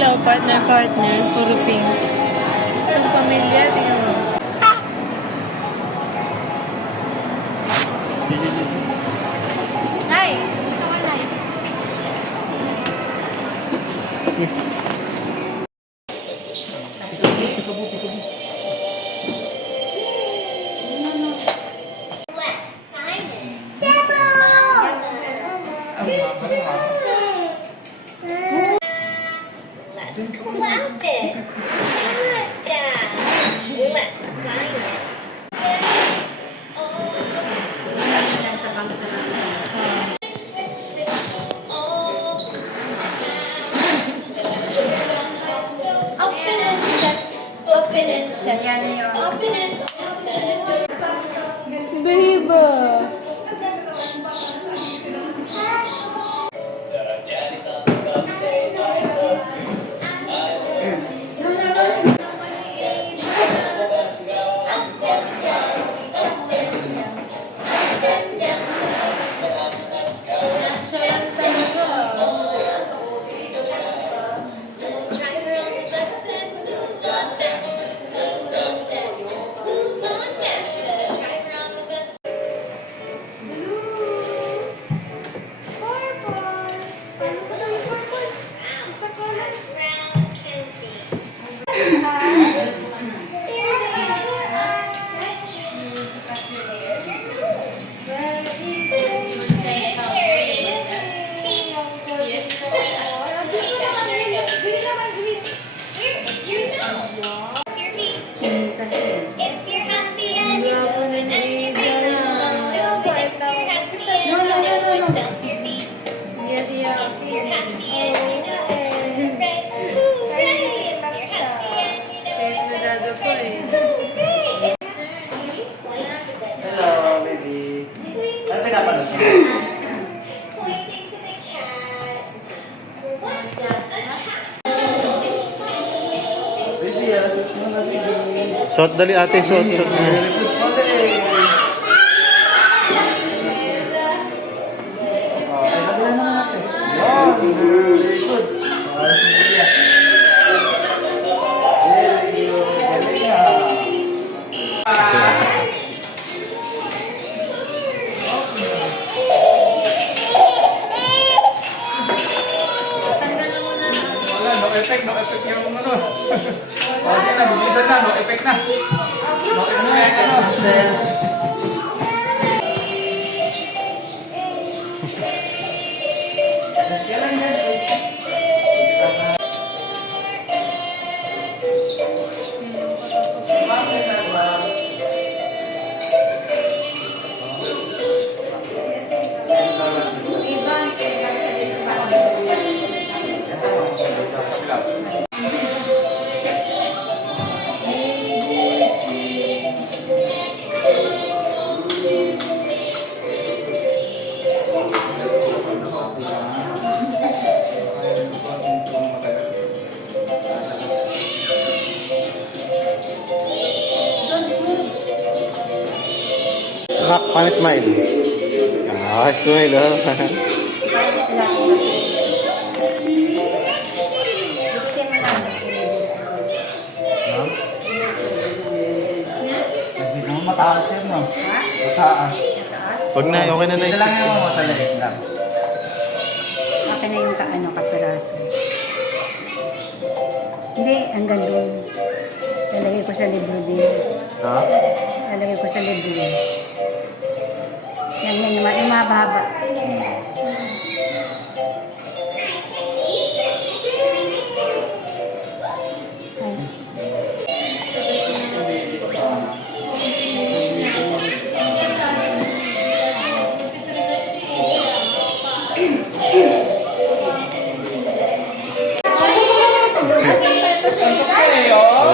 sila, partner, puro pink. Itong pamilya, tingnan mo. Nay, dito ka, Nay. Let's sign it. Good job. Let's clap it. Dada. Let's sign it. Open and shut. Open and shut the door. Biba! Hello, baby. Saan pinapanood mo? Pointing to the cat. What does a cat? Baby, suot mo na, baby. Suot dali ate, suot mo. No effect yung ano. Okay na, bilisan na, no effect na. No effect na. Nak, paano smile? Ah, smile oh. Hindi naman mataas yan, no? Mataas. Wag na, okay na na. Ito lang yung masalain lang. Okay na yung kapiraso. Hindi, hanggang doon. Lalagay ko sa libro din. Ha? Lalagay ko sa libro din. Yan naman, yung mahaba.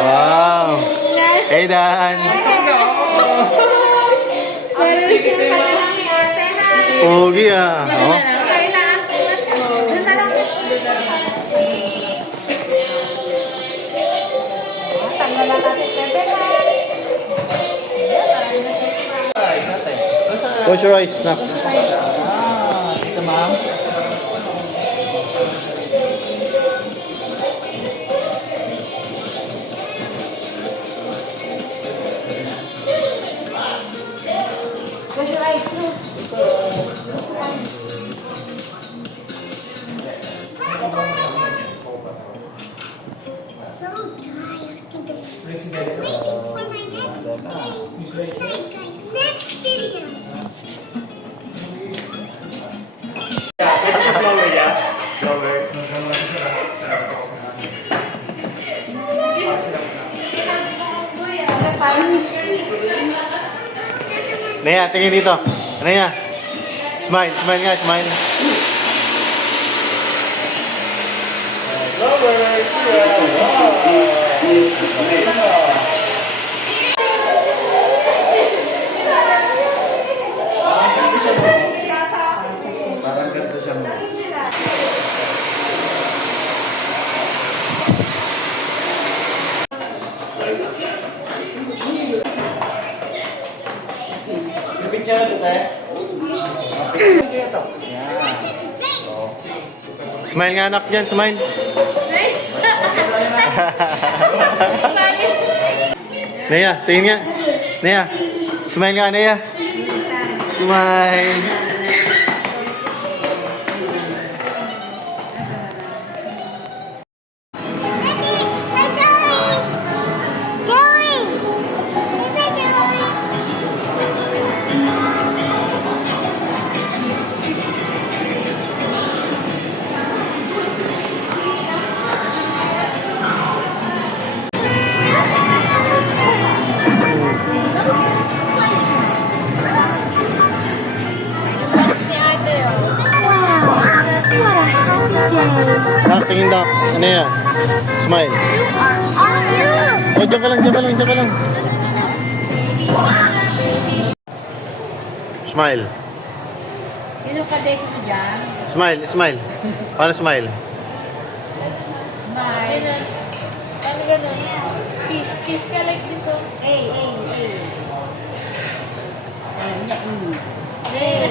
Wow! Hey, Dan! Pogi ah! Oh. Close your eyes, Nak. Ito, ma'am. Naya, tingin dito. Naya. Smile, smile nga, smile. Parang ganito siya. Picture ito tayo. Smile nga anak dyan, smile. Naya, tingin nga. Naya, smile nga, Naya. Smile. Nak, tingin Nak. Naya, smile. Oh, diyan ka lang, diyan ka lang, diyan ka lang. Smile. Yung kadek mo dyan. Smile, smile. Paano smile? Bye. Ganun. Paano ganun? Kiss. Kiss ka like this, oh. Hey. Hey.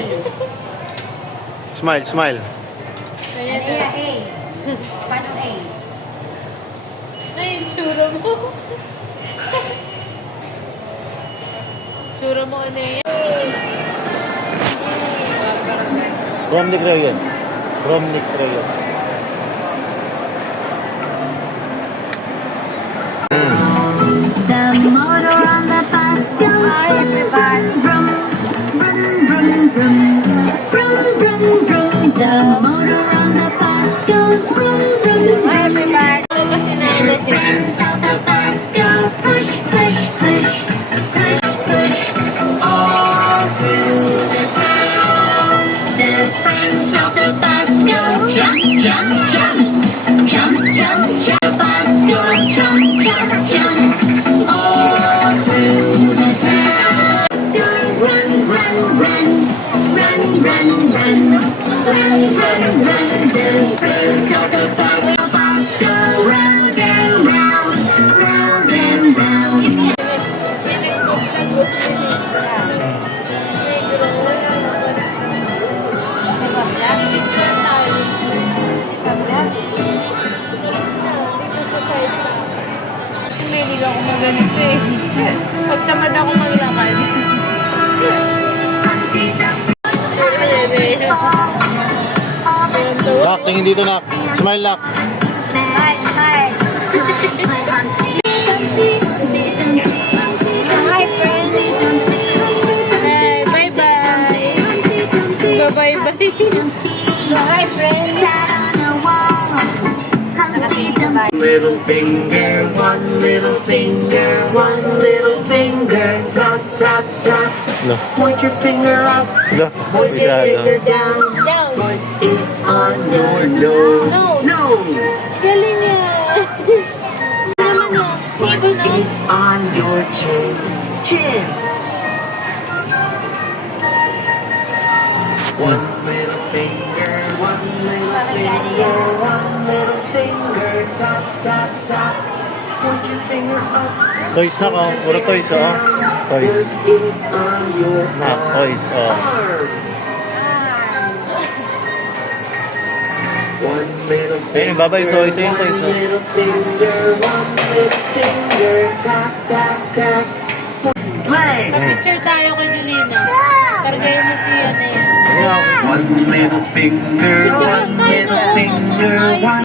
Smile, smile. Ganyan Hey. na. Hey. Paano hey? Ay, yung tsura mo. Tsura mo, ano yan? Romnick Reyes. Romnick Reyes. The motor on the bus goes brum, brum, brum, brum, brum, brum, brum. The motor on the bus goes brum, brum, everybody. Kasi naila siya. Friends of the bus goes push, push, push, push, push, all through the town. The friends of the bus goes jump, jump, jump, jump, jump, jump. The bus goes jump, jump, jump, all through the town. Go run, run, run, run, run, run, run, run, run. The friends of the bus go round and round, round and round. Hindi ako maganito eh. Pag tamad ako maglakad. Tsura yan eh. Nak, tingin dito Nak. Smile Nak. Smile. Hi, friends. Hey, bye-bye. Bye-bye-bye. Hi, friends. Little finger, one little finger, one little finger, tap, tap, tap. No. Point your finger up, No. point your finger down, Down. point it on your nose. Nose. Galing niya. Naman niya. Point it on your chin, chin. One little finger, one little finger, one little finger, tap, tap, tap. Point your finger up. Toys Nak, oh. Puro toys, oh. Toys. Put it on your Nak, toys, oh. arm. One little Ayun, babay, toys. Ayun, toys, one oh. little finger, one little finger, tap, tap, tap. Play! Pa-picture tayo kay Julina. Kargayin mo siya na yan. One little finger, one little finger, one